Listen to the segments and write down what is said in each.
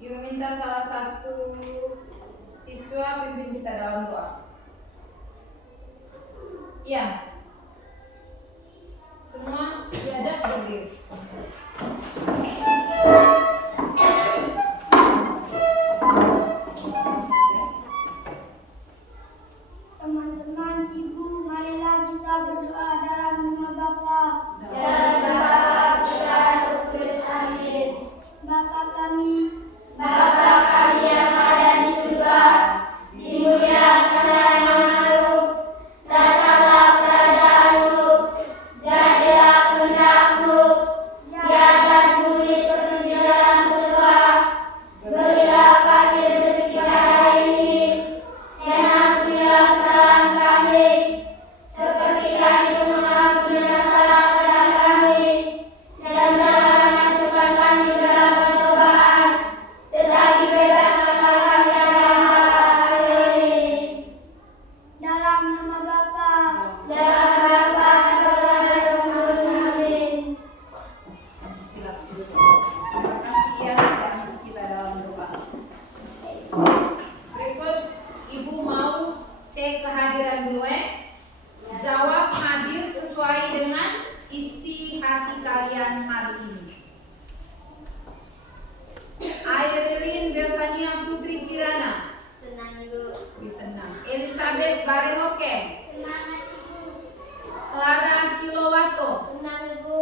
Ibu minta salah satu siswa pimpin kita dalam doa. Iya. Semua diajak berdiri. Teman-teman, Ibu, marilah kita berdoa dalam nama Bapa dan Bapa dan Roh Kudus. Amin. Bapa kami yang ada di surga, dimuliakanlah namamu, datanglah kerajaanmu, jadilah kehendakmu di atas bumi seperti di dalam surga. Berilah kami rezeki pada hari ini, dan ampunilah kesalahan kami, seperti kami mengampuni yang salah kepada kami, dan janganlah masukkan kami ke dalam pencobaan, tetapi bebaskanlah kami dari hal ini. dalam nama Bapa Dalam Bapa dan Roh Kudus. Amin. Silakan duduk. Terima kasih ya sudah ikut kita dalam doa. Berikut Ibu mau cek kehadiran dulu ya. Jawab hadir sesuai dengan isi hati kalian hari ini. Airin Belvania Putri Kirana, Senang Ibu. senang. Elizabeth Barehoke, Semangat Ibu. Clara Kilowato, Senang Ibu.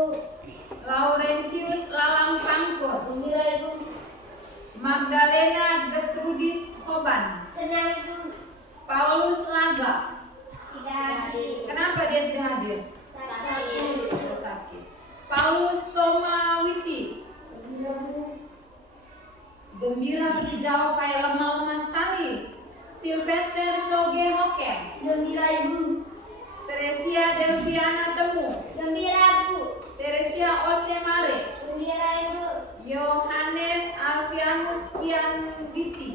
Laurentius Lalang Pangkor, Gembira Ibu. Magdalena Gertrudis Hoban, Senang Ibu. Paulus Laga. Tidak hadir. Kenapa dia tidak hadir? Sakit. Dia sakit. Paulus Toma Witi, Gembira Ibu. gembira dijawab kayak lemah-lemah sekali. Sylvester Soge Hoke, Gembira Ibu. Teresia Delviana Temu, Gembira Ibu. Teresia Osemare, Gembira Ibu. Yohanes Alfianus Kian Diti,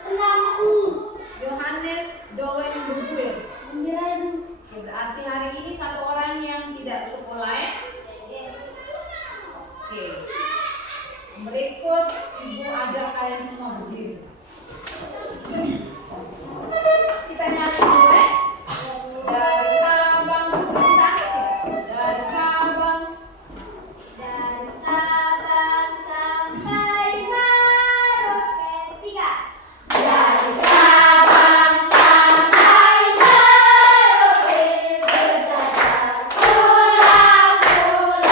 Senang Ibu. Yohanes Doen Beguir. Gembira Ibu. Oke, berarti hari ini satu orang yang tidak sekolah ya. Oke. Berikut Ibu ajak kalian semua berdiri. Kita nyanyi dulu ya. Dari Sabang Putri Sakit tidak? Dari Sabang. Dari Sabang sampai Merauke. 3. Dari Sabang sampai Merauke, berjajar pulau-pulau,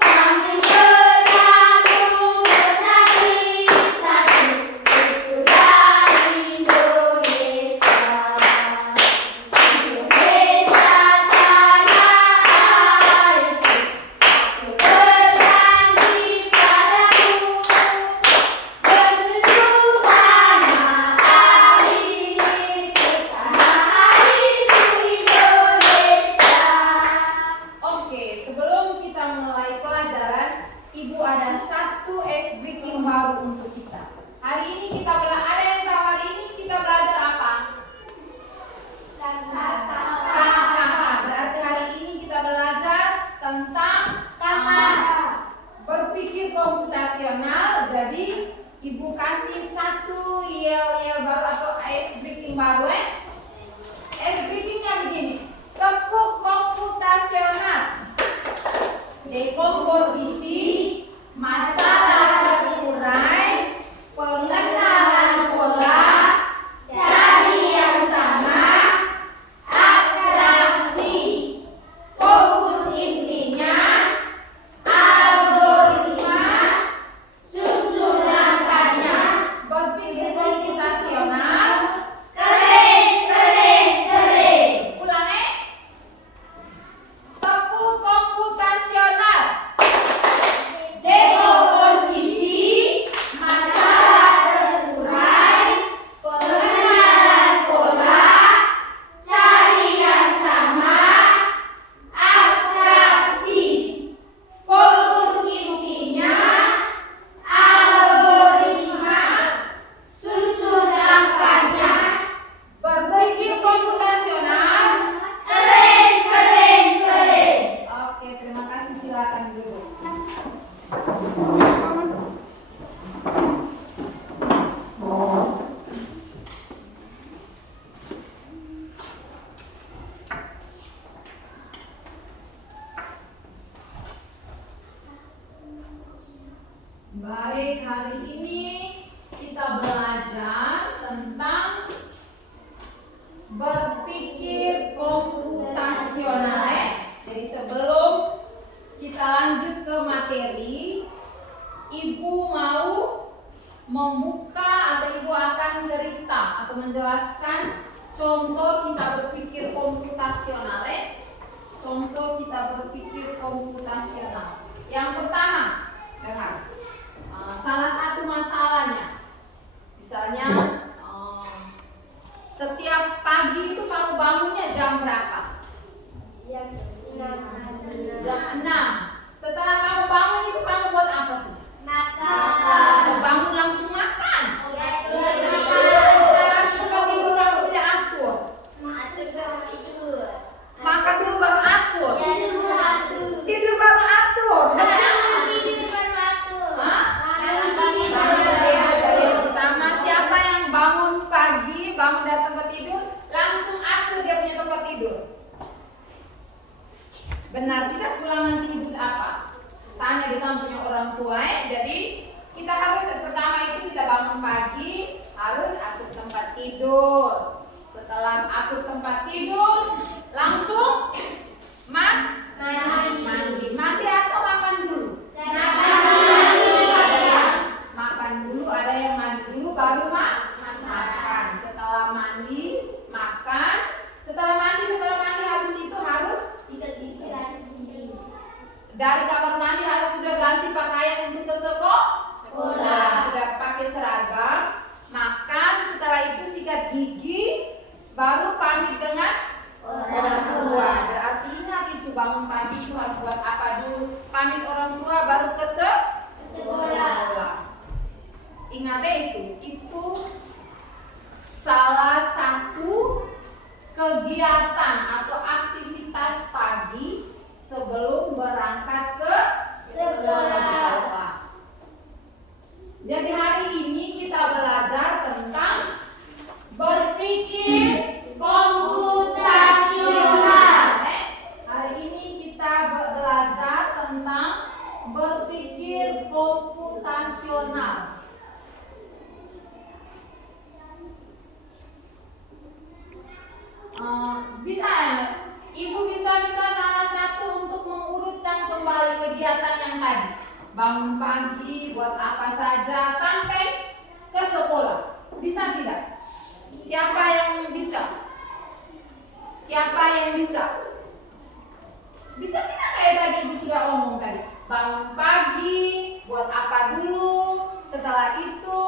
sambil berlangsung bernyanyi satu itu dari Indonesia. Indonesia tanah airku, aku berjanji padamu, menuju tanah airku, Indonesia. Oke, sebelum kita mulai pelajaran, Ibu ada satu ice breaking baru untuk kita. Hari ini kita belajar, ada yang tahu hari ini kita belajar apa? Kata-kata. Kata. Berarti hari ini kita belajar tentang berpikir komputasional. Jadi Ibu kasih satu yel-yel baru atau ice breaking baru ya. Ice breakingnya begini. Tepuk komputasional. Dekomposisi, masalah terurai, pengenalan pola, cari yang sama, abstraksi, fokus intinya, algoritma, susun langkahnya, berpikir komputasional. Keren. Ulang ya. Tepuk komputasional, dekomposisi, Baik, hari ini kita belajar tentang berpikir komputasional. Jadi sebelum kita lanjut ke materi, Ibu mau membuka atau Ibu akan cerita atau menjelaskan contoh kita berpikir komputasional. Contoh kita berpikir komputasional. Yang pertama, dengar. Salah satu masalahnya, misalnya setiap pagi itu kamu bangunnya jam berapa? Jam 6. Setelah kamu bangun itu kamu buat apa saja? Makan. Bangun langsung makan. Tidur. Tempat tidur kamu tidak atur. Makan dulu baru atur. Tidur baru atur. Yang pertama, siapa yang bangun pagi, bangun dari tempat tidur, langsung atur dia punya tempat tidur. Benar tidak? Ulangan ibu apa? Tanya di kamu punya orang tua. Jadi kita harus pertama itu kita bangun pagi harus atur tempat tidur. Setelah atur tempat tidur, langsung mandi atau makan dulu? Ada yang makan dulu, ada yang mandi dulu baru makan. Setelah mandi, makan. Setelah mandi habis itu harus dari kamar mandi harus sudah ganti pakaian untuk ke sekolah. Sudah pakai seragam, makan. Setelah itu sikat gigi, baru pamit dengan orang tua. Berarti ingat itu bangun pagi itu harus buat apa dulu? Pamit orang tua baru ke sekolah. Ingatnya itu salah satu kegiatan atau aktivitas pagi sebelum berangkat ke sekolah. Jadi hari ini kita belajar tentang berpikir komputasional. Hari ini kita belajar tentang berpikir komputasional. Bisa ya? Ibu bisa minta salah satu untuk mengurutkan kembali kegiatan yang tadi. Bangun pagi, buat apa saja sampai ke sekolah. Bisa tidak? Siapa yang bisa? Siapa yang bisa? Bisa tidak kayak tadi Ibu sudah omong tadi? Bangun pagi, buat apa dulu? Setelah itu,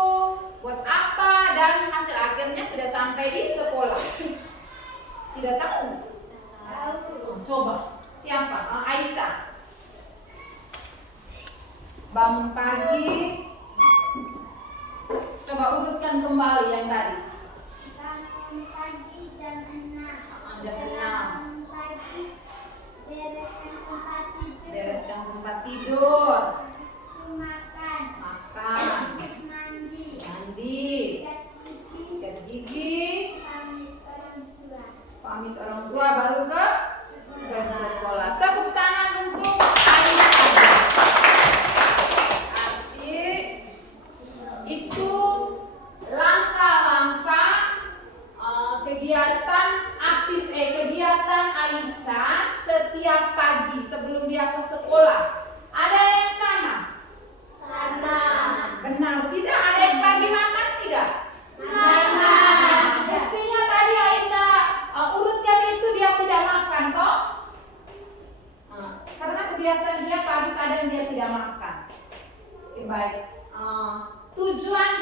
buat apa? Dan hasil akhirnya sudah sampai di sekolah. Tidak tahu? Coba, siapa? Aisyah. Bangun pagi. Coba urutkan kembali yang tadi. Bangun pagi jam 6. Jam 6. Bangun pagi bereskan tempat tidur. Bereskan tempat tidur. Habis itu makan. Habis mandi. Sikat gigi. Pamit orang tua baru ke sekolah. Tepuk tangan untuk Aisyah. Arti itu langkah-langkah kegiatan kegiatan Aisyah setiap pagi sebelum dia ke sekolah. Ada yang sama? Benar tidak? Ada yang pagi makan tidak? Buktinya tadi Aisyah urutkan itu dia tidak makan toh? Karena kebiasaan dia pagi kadang dia tidak makan. Oke, baik. Tujuan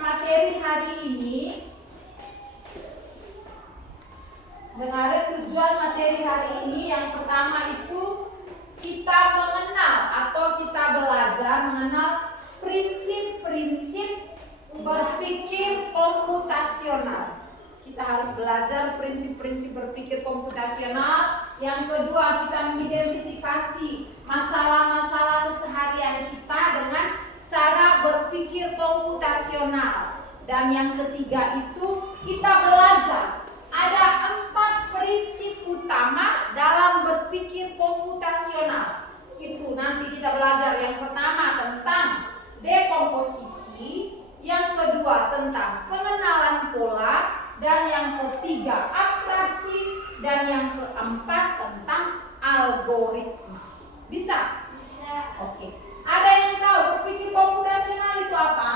materi hari ini. Dengar tujuan materi hari ini yang pertama itu kita mengenal atau kita belajar mengenal prinsip-prinsip berpikir komputasional. Kita harus belajar prinsip-prinsip berpikir komputasional. Yang kedua, kita mengidentifikasi masalah-masalah keseharian kita dengan cara berpikir komputasional. Dan yang ketiga itu kita belajar ada 4 prinsip utama dalam berpikir komputasional. Itu nanti kita belajar yang pertama tentang ketiga abstraksi, dan yang keempat tentang algoritma. Bisa? Bisa. Oke. Ada yang tahu berpikir komputasional itu apa?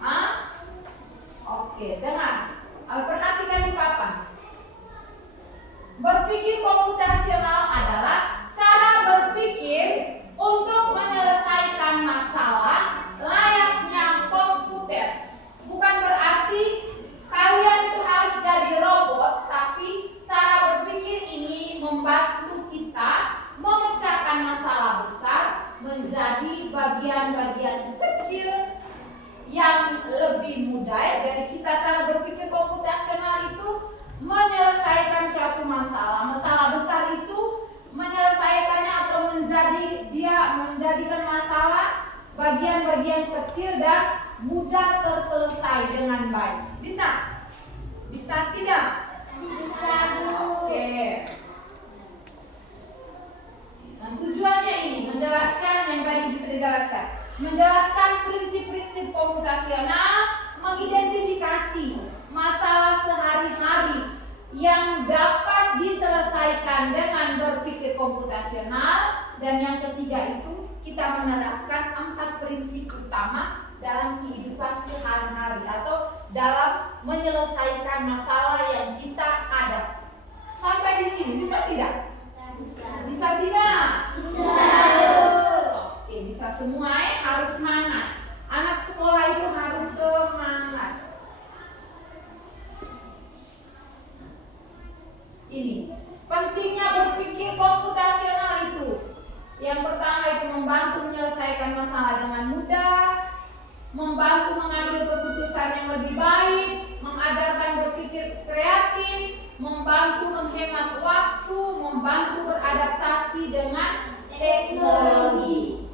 Hah? Oke, dengar. Perhatikan di papan. Berpikir komputasional adalah cara berpikir untuk menyelesaikan masalah layaknya komputer. Bukan berarti kalian itu harus jadi robot, tapi cara berpikir ini membantu kita memecahkan masalah besar menjadi bagian-bagian kecil yang lebih mudah. Jadi kita cara berpikir komputasional itu menyelesaikan suatu masalah. Masalah besar itu menyelesaikannya atau menjadikan masalah bagian-bagian kecil dan mudah terselesai dengan baik. Bisa? Bisa tidak? Bisa, Bu. Oke. Dan tujuannya ini menjelaskan yang tadi bisa dijelaskan. Menjelaskan prinsip-prinsip komputasional, mengidentifikasi masalah sehari-hari yang dapat diselesaikan dengan berpikir komputasional, dan yang ketiga itu kita menerapkan 4 prinsip utama dalam kehidupan sehari-hari atau dalam menyelesaikan masalah yang kita hadapi. Sampai di sini bisa tidak? Bisa. Bisa tidak? Bisa. Oke, bisa semua ya, harus semangat. Anak sekolah itu harus semangat. Ini pentingnya berpikir komputasional itu. Yang pertama itu membantu menyelesaikan masalah dengan mudah, membantu mengambil keputusan yang lebih baik, mengajarkan berpikir kreatif, membantu menghemat waktu, membantu beradaptasi dengan teknologi.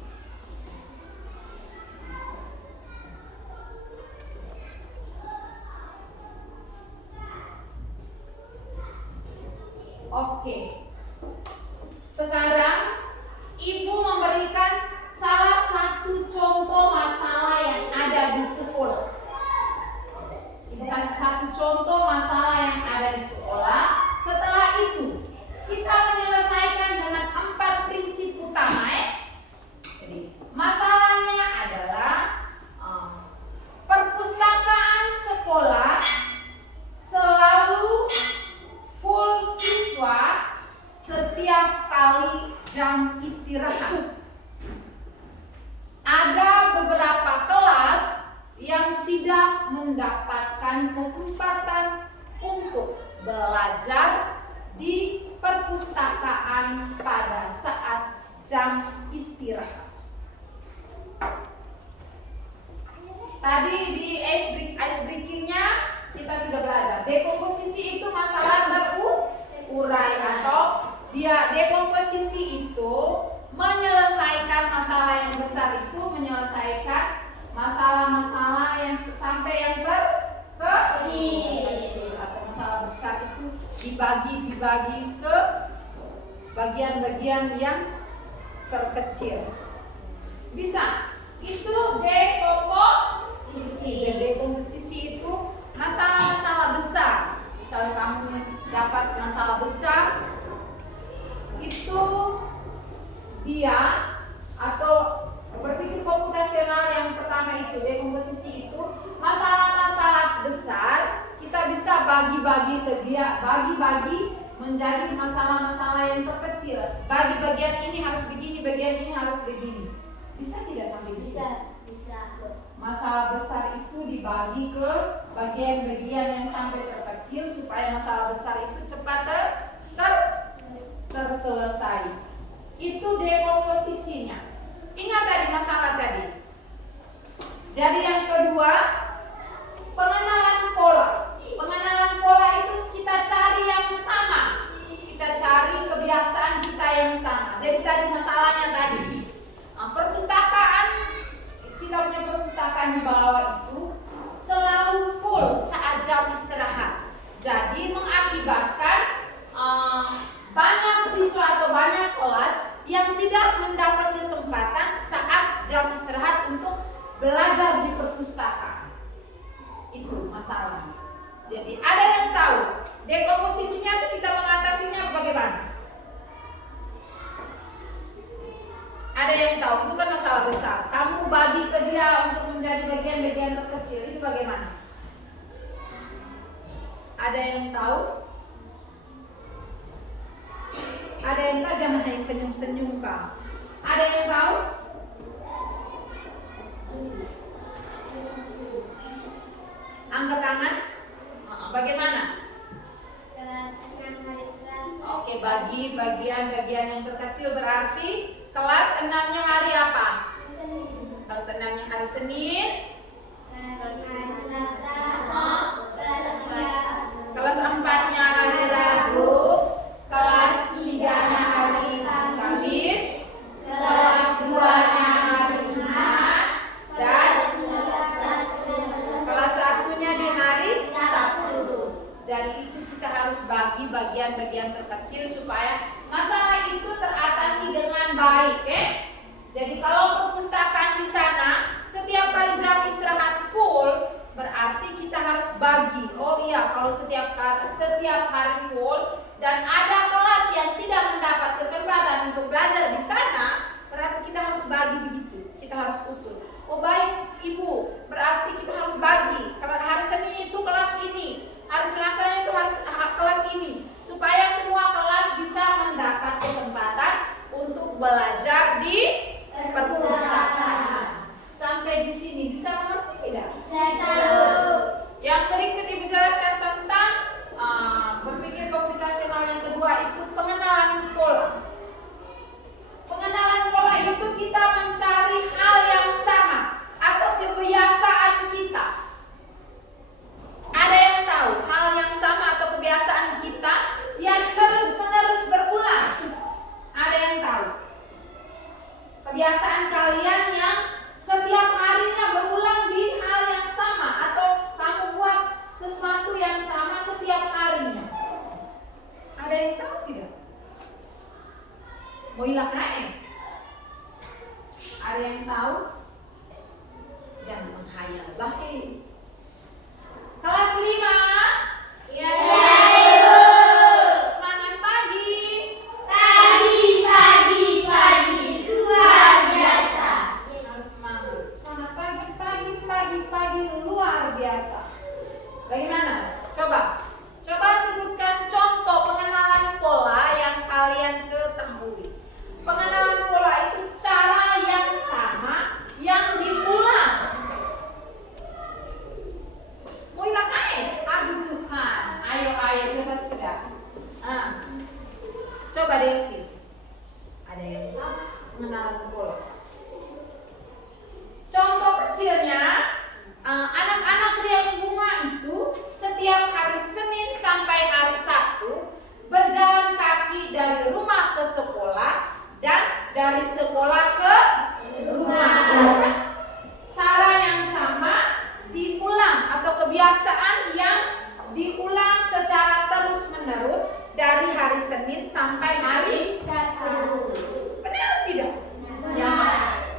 Oke. Sekarang Ibu memberikan salah satu contoh masalah yang ada di sekolah. Ibu kasih satu contoh masalah yang ada di sekolah. Setelah itu kita menyelesaikan dengan 4 prinsip utama ya. Jadi masalahnya adalah perpustakaan sekolah selalu full siswa setiap kali jam istirahat. Ada beberapa kelas yang tidak mendapatkan kesempatan untuk belajar di perpustakaan pada saat jam istirahat. Tadi di ice breakingnya kita sudah belajar. Dekomposisi itu masalah terurai, atau dia dekomposisi itu menyelesaikan masalah yang besar, itu menyelesaikan masalah-masalah yang sampai yang kecil, atau masalah besar itu dibagi ke bagian-bagian yang terkecil. Bisa? Itu dekomposisi. Dekomposisi itu masalah-masalah besar. Misalnya kamu dapat masalah besar, itu dia atau berpikir komputasional yang pertama itu dekomposisi itu masalah-masalah besar kita bisa bagi-bagi ke dia, bagi-bagi menjadi masalah-masalah yang terkecil. Bagi bagian ini harus begini, bagian ini harus begini. Bisa tidak sampai di sini? Bisa. Masalah besar itu dibagi ke bagian-bagian yang sampai terkecil supaya masalah besar itu cepat terselesai. Itu dekomposisinya. Ingat tadi masalah tadi. Jadi yang kedua, pengenalan pola. Pengenalan pola itu kita cari yang sama. Kita cari kebiasaan kita yang sama. Jadi tadi masalahnya tadi, perpustakaan, kita punya perpustakaan di bawah itu selalu full saat jam istirahat. Jadi mengakibatkan banyak siswa atau banyak kelas yang tidak mendapat kesempatan saat jam istirahat untuk belajar di perpustakaan. Itu masalah. Jadi ada yang tahu dekomposisinya itu kita mengatasinya bagaimana? Ada yang tahu itu kan masalah besar. Kamu bagi ke dia untuk menjadi bagian-bagian terkecil itu bagaimana? Ada yang tahu? Ada yang tahu? Jangan hanya senyum-senyum kak. Ada yang tahu? Angkat tangan. Bagaimana? Kelas 6 hari Selasa. Oke, bagi bagian-bagian yang terkecil berarti kelas 6-nya hari apa? Senin. Kelas 6-nya hari Senin. Kelas 5 hari Selasa. Kelas Kelas 4. 4-nya hari Rabu. Kelas 3-nya hari Kamis. Kelas 2-nya hari Jumat. Dan kelas 1-nya di hari Sabtu. Jadi itu kita harus bagi bagian-bagian terkecil supaya masalah itu teratasi dengan baik, Jadi kalau perpustakaan di sana setiap kali jam istirahat full, berarti kita harus bagi. Oh iya, kalau setiap hari full dan ada kelas yang tidak mendapat kesempatan untuk belajar di sana, berarti kita harus bagi begitu. Kita harus usul. Oh baik Ibu, berarti kita harus bagi. Hari Senin itu kelas ini, hari Selasa itu kelas ini, supaya semua kelas bisa mendapat kesempatan untuk belajar di perpustakaan. Sampai di sini bisa mengerti tidak? Yang berikut Ibu jelaskan tentang berpikir komputasional yang kedua itu pengenalan pola. Pengenalan pola itu kita mencari hal yang sama atau kebiasaan kita. Ada yang tahu hal yang sama atau kebiasaan kita yang terus-menerus berulang? Ada yang tahu? Kebiasaan kalian yang setiap harinya berulang di hal yang sama atau kamu buat sesuatu yang sama setiap harinya. Ada yang tahu tidak? Mau hilang kain? Ada yang tahu? Jangan menghayal bahaya. Kelas 5. Ya. Semangat pagi. Pagi luar biasa. Harus semangat. Semangat pagi luar biasa. Bagaimana? Coba sebutkan contoh pengenalan pola yang kalian ketahui. Pengenalan pola itu cara yang sama yang diulang. Mau hilang air? Aduh Tuhan. Ayo cepat sudah. Coba Delvi. Ada yang tahu pengenalan pola? Contoh kecilnya, anak-anak riang bunga itu setiap hari Senin sampai hari Sabtu berjalan kaki dari rumah ke sekolah dan dari sekolah ke rumah. Cara yang sama diulang atau kebiasaan yang diulang secara terus-menerus dari hari Senin sampai hari Sabtu. Benar tidak? Ya,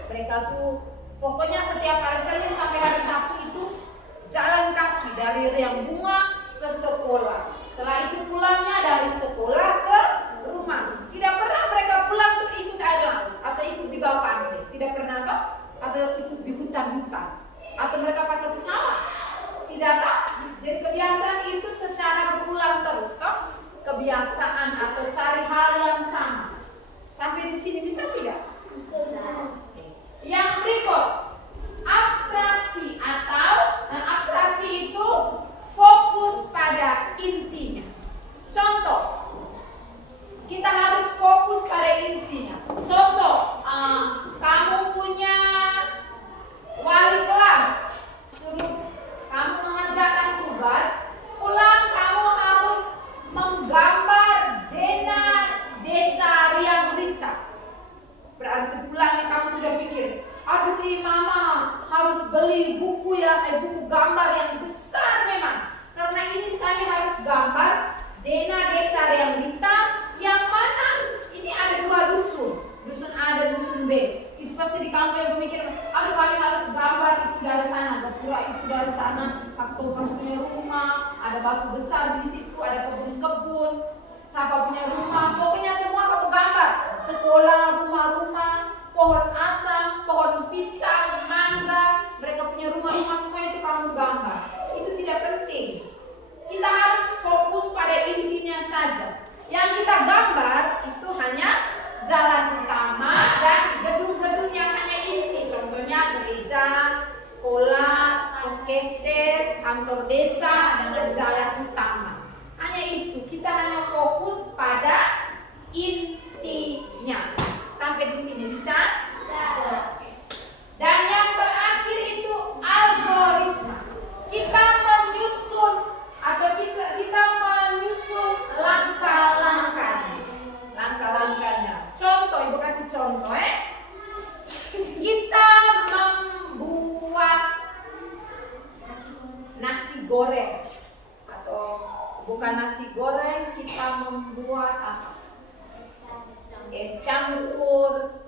mereka tuh pokoknya setiap hari Senin sampai hari Sabtu itu jalan kaki dari riang bunga ke sekolah. Setelah itu pulangnya dari sekolah ke rumah. Tidak pernah mereka pulang tuh ikut air laut atau ikut di bawah pantai. Tidak pernah toh? Atau ikut di hutan-hutan. Atau mereka pakai pesawat. Tidak toh? Jadi kebiasaan itu secara berulang terus toh. Kebiasaan atau cari hal yang sama. Sampai di sini bisa tidak? Bisa. Yang berikut, abstraksi atau abstraksi itu fokus pada intinya. Contoh, kita harus fokus pada intinya. Contoh, kamu punya wali kelas, suruh kamu mengerjakan tugas, pulang kamu harus menggambar desa Riang Rita. Berarti pulangnya kamu sudah pikir, aduh mama harus beli buku buku gambar yang besar memang. Karena ini kami harus gambar desa Riang Rita yang mana ini ada 2 dusun. Dusun A dan dusun B. Itu pasti di kamu yang berpikir, aduh kami harus gambar itu dari sana, gapura itu dari sana, atau pas punya rumah, ada batu besar di situ, ada kebun-kebun, siapa punya rumah, pokoknya semua kamu gambar. Sekolah, rumah-rumah, pohon asam, pohon pisang, mangga, mereka punya rumah-rumah, semua itu kamu gambar. Itu tidak penting. Kita harus fokus pada intinya saja. Yang kita gambar itu hanya jalan utama dan gedung-gedung yang hanya inti. Contohnya gereja, sekolah, puskesdes, kantor desa dengan jalan utama. Hanya itu. Kita hanya fokus pada intinya. Sampai di sini bisa? Dan yang terakhir itu algoritma. Kita menyusun atau kita menyusun langkah-langkahnya. Contoh, ibu kasih contoh Kita membuat nasi goreng atau bukan nasi goreng, kita membuat apa? Es campur,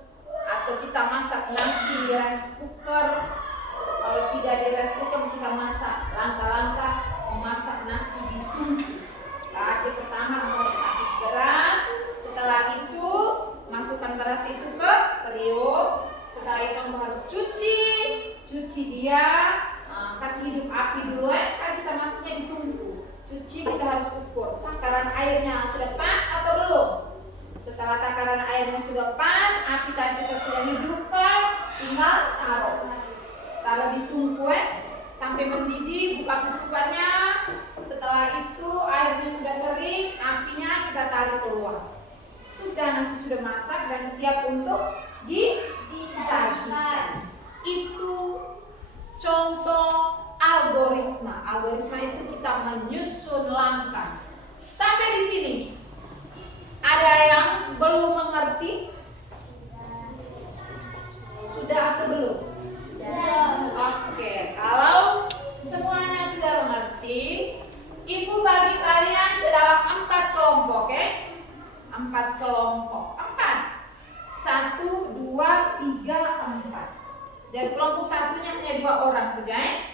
atau kita masak nasi di rice cooker. Kalau tidak di rice cooker, kita masak langkah-langkah memasak nasi di tungku. Tahap pertama harus habis beras. Setelah itu masukkan beras itu ke periuk. Setelah itu kamu harus cuci dia, kasih hidup api dulu kan kita masuknya di tungku. Cuci, kita harus ukur takaran airnya sudah pas atau belum. Setelah takaran airnya sudah pas, api tadi kita sudah hidupkan, tinggal taruh di tungku sampai mendidih, buka tutupannya. Setelah itu airnya sudah kering, apinya kita tarik keluar. Sudah, nasi sudah masak dan siap untuk disajikan. Itu contoh algoritma. Algoritma itu kita menyusun langkah. Sampai di sini. Ada yang belum mengerti? Sudah atau belum? Oke, kalau semuanya sudah mengerti, ibu bagi kalian ke dalam 4 kelompok, 4 kelompok. 1, 2, 3, 4. Jadi kelompok satunya hanya 2 orang saja,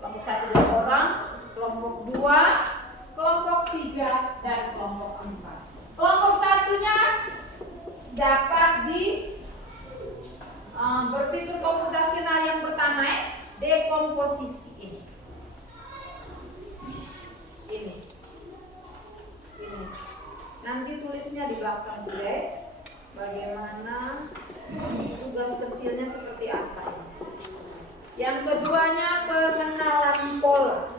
Kelompok 1 2 orang, kelompok 2, kelompok 3, dan kelompok 4. Kelompok satunya dapat di berpikir komputasional yang pertama, dekomposisi ini. Nanti tulisnya di belakang saja. Bagaimana tugas kecilnya seperti apa. Yang keduanya pengenalan pola.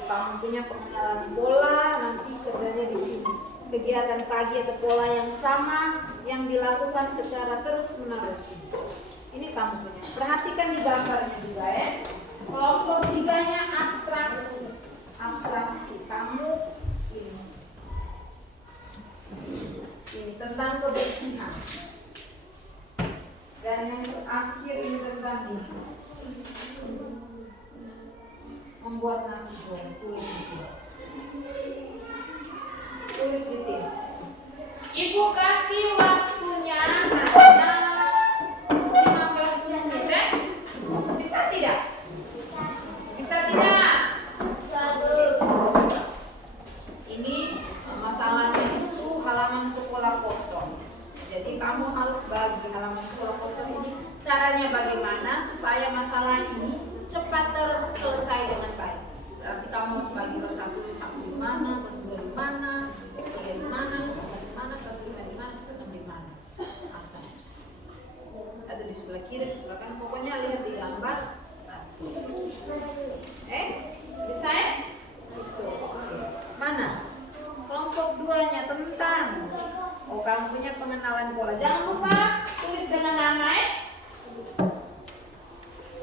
Kamu punya pengenalan pola, nanti kerjanya di sini. Kegiatan pagi atau pola yang sama yang dilakukan secara terus-menerus. Ini kamu punya. Perhatikan di gambarnya juga Kelompok 3-nya abstraksi. Kamu ini tentang kebersihan. Dan yang terakhir ini tentang membuat nasi goreng. Tulis di sini. Ibu kasih waktunya hanya 15 menit. Bisa tidak? Bisa tidak? Ini masalahnya itu halaman sekolah kotor. Jadi kamu harus bagi halaman sekolah kotor ini. Caranya bagaimana supaya masalah ini cepat terselesai dengan baik. Berarti kamu harus bagi persatu di mana, terus di mana, di mana, terus di mana, atas. Atau di sebelah kiri, di sebelah kanan. Pokoknya lihat di gambar. Bisa Mana? Kelompok 2-nya tentang. Kamu punya pengenalan pola. Jangan lupa tulis dengan nama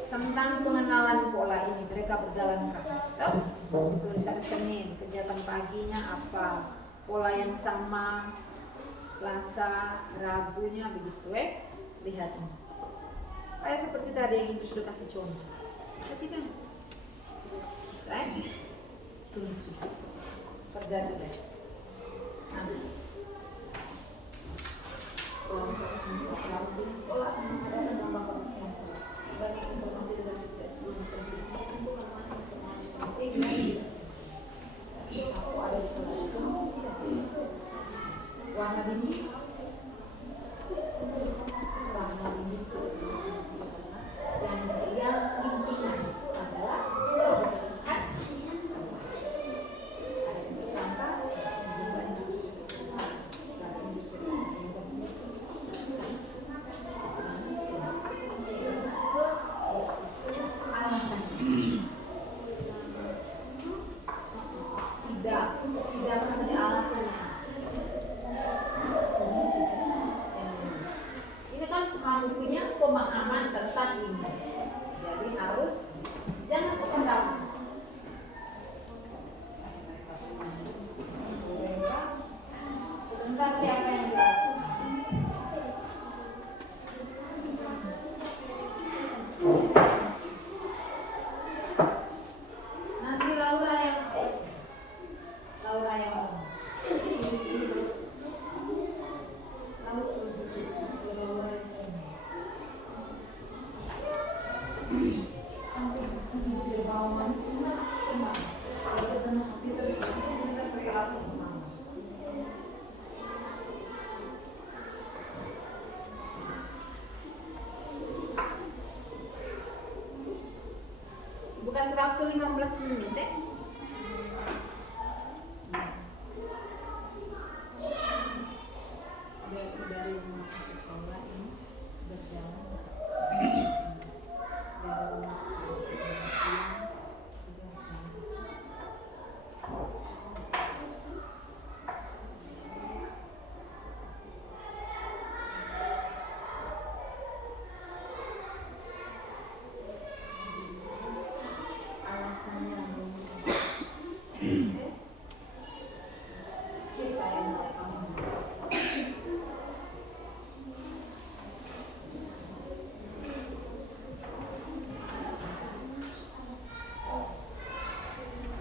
tentang pengenalan pola ini. Mereka berjalan kaki. Tulis hari Senin, kegiatan paginya apa? Pola yang sama. Selasa, Rabunya begitu Lihat ini. Kayak seperti tadi yang ibu sudah kasih contoh. Perhatikan. Saya tulis sudah. Kerja sudah. Nah. Sekolah kamu punya pemahaman tentang ini. Jadi harus jangan terpendam. Sebentar, siapa yang jelaskan? Nanti Laura yang ngomong. Ibu kasih waktu 15 menit ya. Dari rumah ke sekolah ini berjalan dari rumah ke siang 3 jam. Alasannya supaya mereka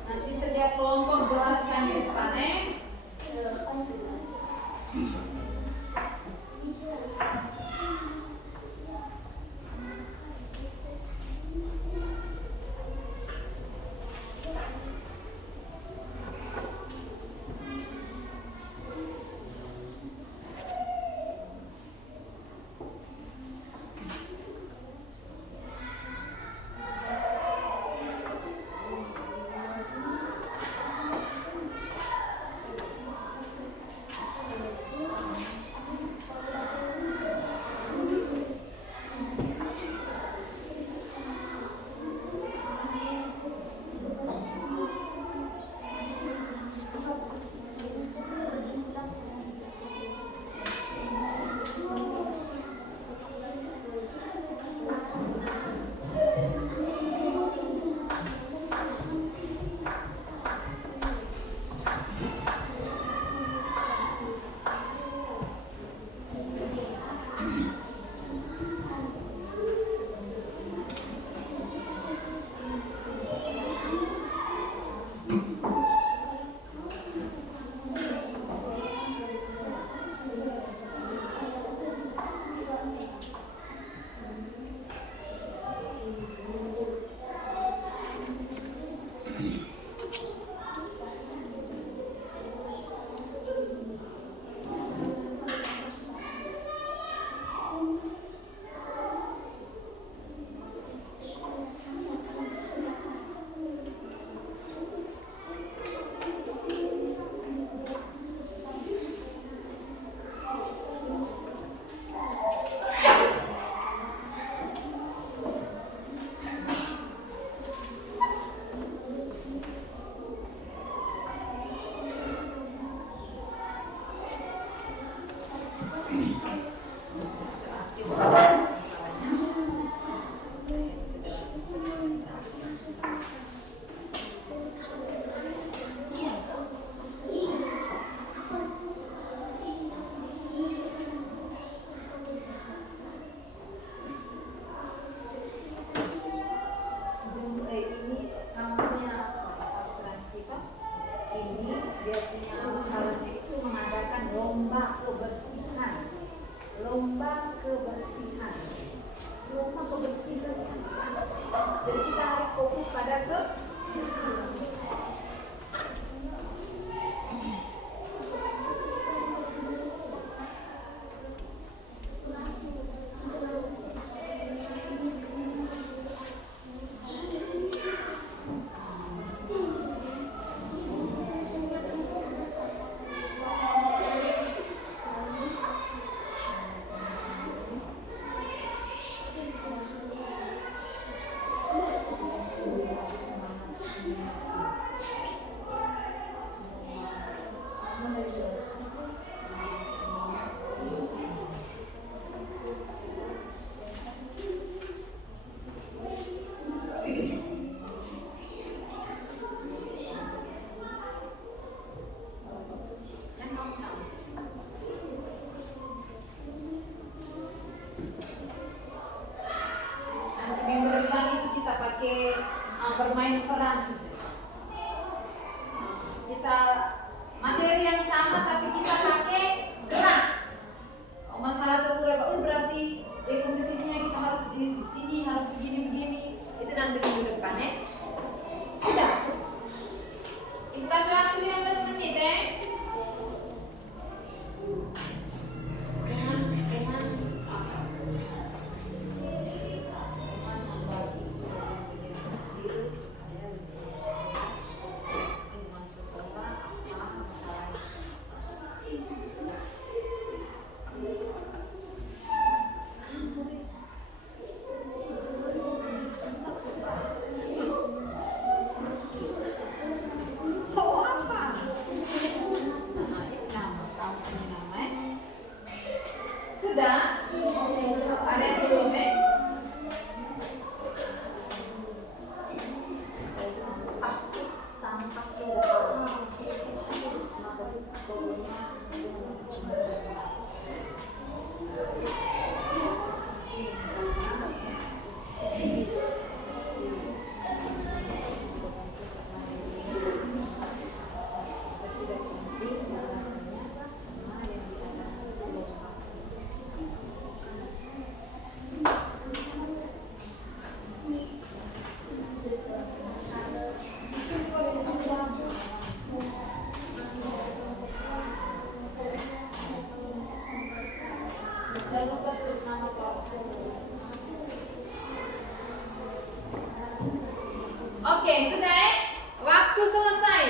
nanti setiap kelompok jelaskan di depannya. Jadi kita harus fokus pada bermain peran saja. Kita materi yang sama tapi kita pakai gerak. Oh, masalah terkurang berarti komposisinya kita harus di sini, harus begini. Itu nanti minggu depan ya. Sudah. Kita kasih waktu 15 menit ya. Sudah? Ada yang belum ya? Oke, sudah ya? Waktu selesai.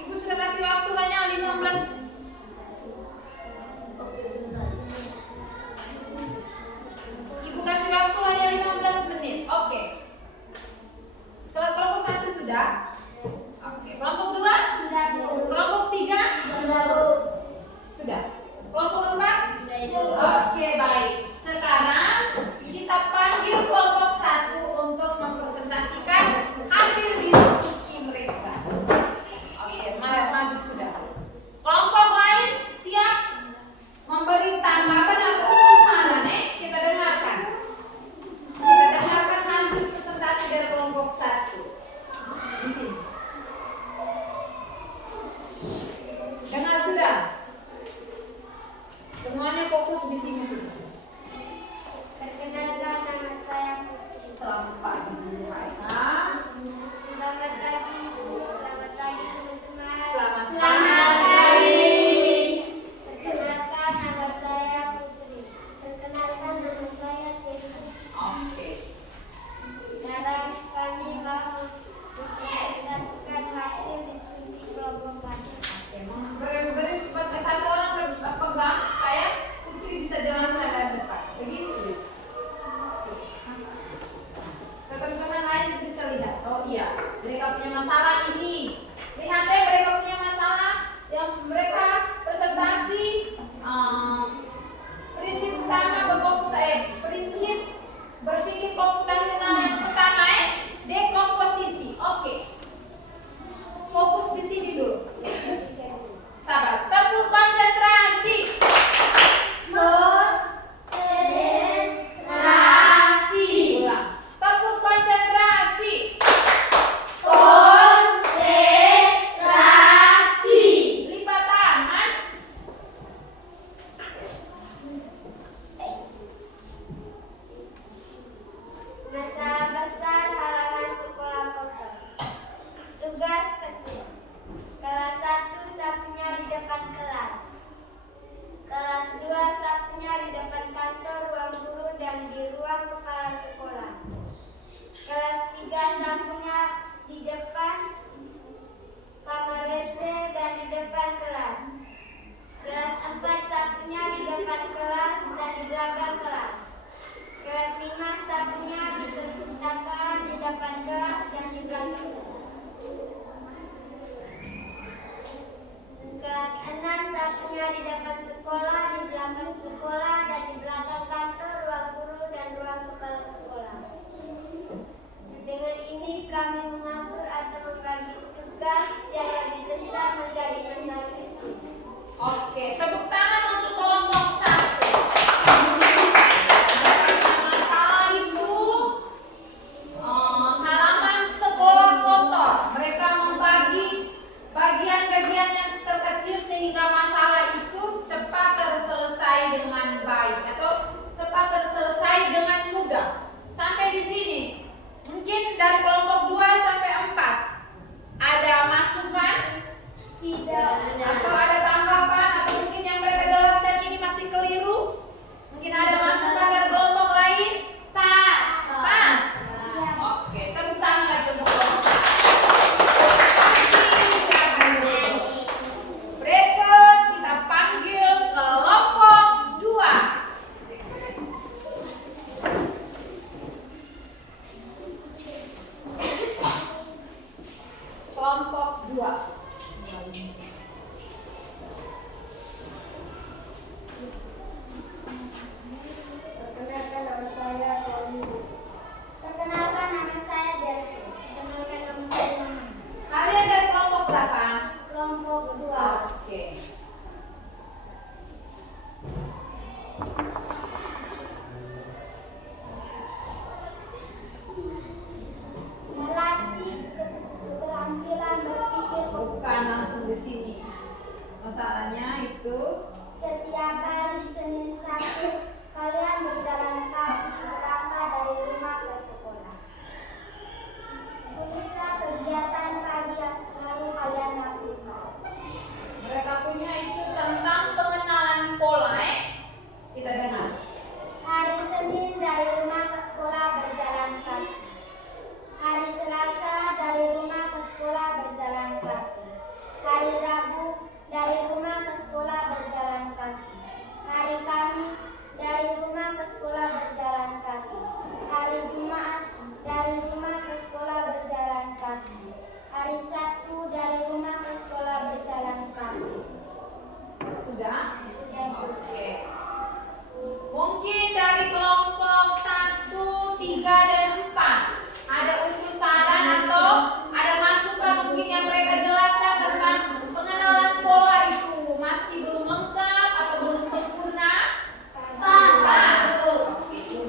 Ibu sudah kasih waktu hanya 15. Ibu kasih waktu hanya 15 menit. Oke. Kalau kelompok 1 sudah? Oke. Kelompok 2? Sudah, Bu. Kelompok 3? Sudah, Bu. Sudah. Kelompok 4? Sudah, Bu. Oke, baik. Sekarang kita panggil kelompok 1 untuk mempresentasikan hasil diskusi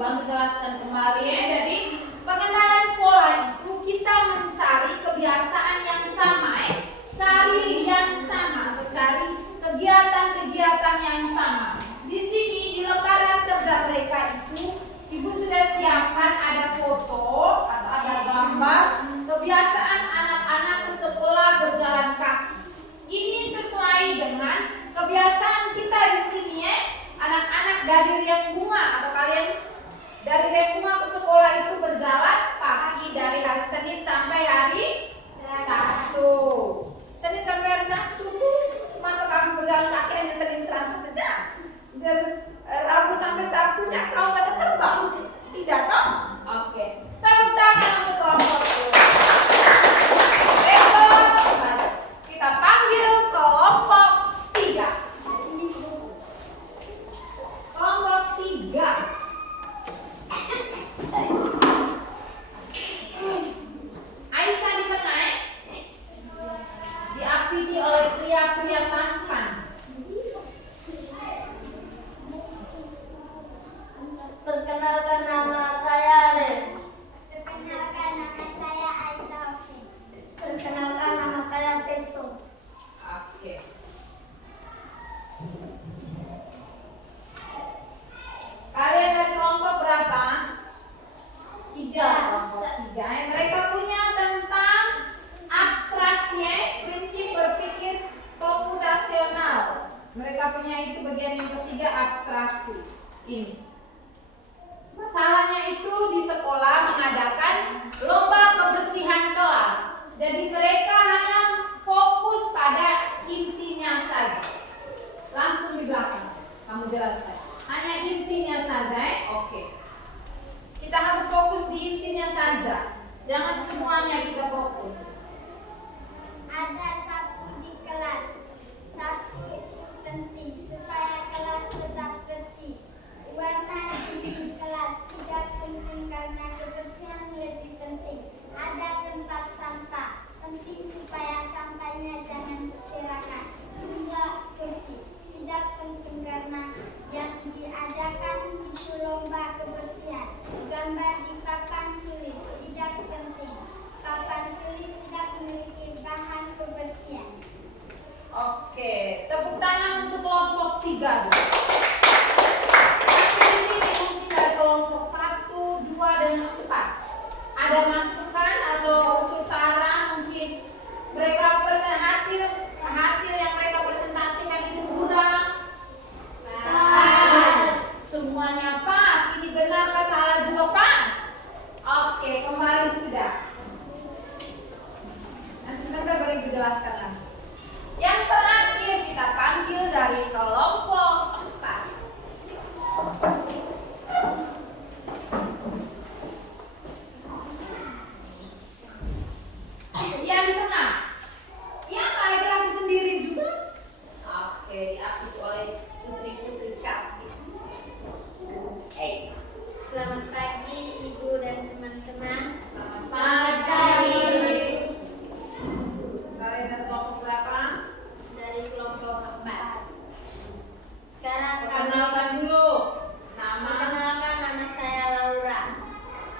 Ulang jelaskan kembali ya. Jadi pengenalan pola itu kita mencari kebiasaan yang sama cari yang sama atau cari kegiatan-kegiatan yang sama. Di sini di lembaran kerja mereka itu Ibu sudah siapkan ada foto atau ada gambar kebiasaan anak-anak ke sekolah berjalan kaki. Ini sesuai dengan kebiasaan kita di sini ya. Anak-anak dari Riang Bunga atau kalian dari Riang Bunga ke sekolah itu berjalan kaki dari hari Senin sampai hari Sabtu. Senin sampai hari Sabtu, masa kamu berjalan kaki hanya Senin Selasa saja? Terus Rabu sampai Sabtunya kau pada terbang? Tidak toh? Oke. Tepuk tangan untuk kelompokku. Kita panggil kelompok 3. Kelompok 3. Aisyah di tengah diapiti oleh pria-pria tampan. Perkenalkan nama saya Ren. Perkenalkan nama saya Aisyah. Perkenalkan nama saya Festo. Oke. Kalian dari kelompok berapa? 3. Kelompok 3. Mereka punya tentang abstraksi, prinsip berpikir komputasional. Mereka punya itu bagian yang ketiga, abstraksi. Ini. Masalahnya itu di sekolah mengadakan lomba kebersihan kelas. Jadi mereka hanya fokus pada intinya saja. Langsung di belakang kamu jelaskan. Hanya intinya saja, Oke. Kita harus fokus di intinya saja. Jangan semuanya kita fokus. Ada sapu di kelas. Sapu itu penting supaya kelas tetap bersih. Warna di kelas tidak penting karena kebersihan lebih penting. Ada tempat sampah, penting supaya sampahnya jangan berserakan. Juga kursi, tidak penting karena yang diadakan itu lomba kebersihan. Gambar di papan tulis tidak penting. Papan tulis tidak memiliki bahan kebersihan. Oke, tepuk tangan untuk kelompok 3. Dari kelompok 1, 2, dan 4 ada masukan atau usul saran mungkin mereka hasil yang mereka presentasikan itu kurang? Pas. Semuanya pas. Ini benar kah salah juga pas? Oke, kembali sudah. Nanti sebentar baru dijelaskan lagi. Yang terakhir kita panggil dari kelompok 4. Yang di tengah, yang laki-laki sendiri juga. Oke, diapit oleh putri-putri cantik. Selamat pagi Ibu dan teman-teman. Selamat Selamat pagi. pagi. Kalian dari kelompok berapa? Dari kelompok 4. Sekarang kami Perkenalkan dulu nama. perkenalkan nama saya Laura.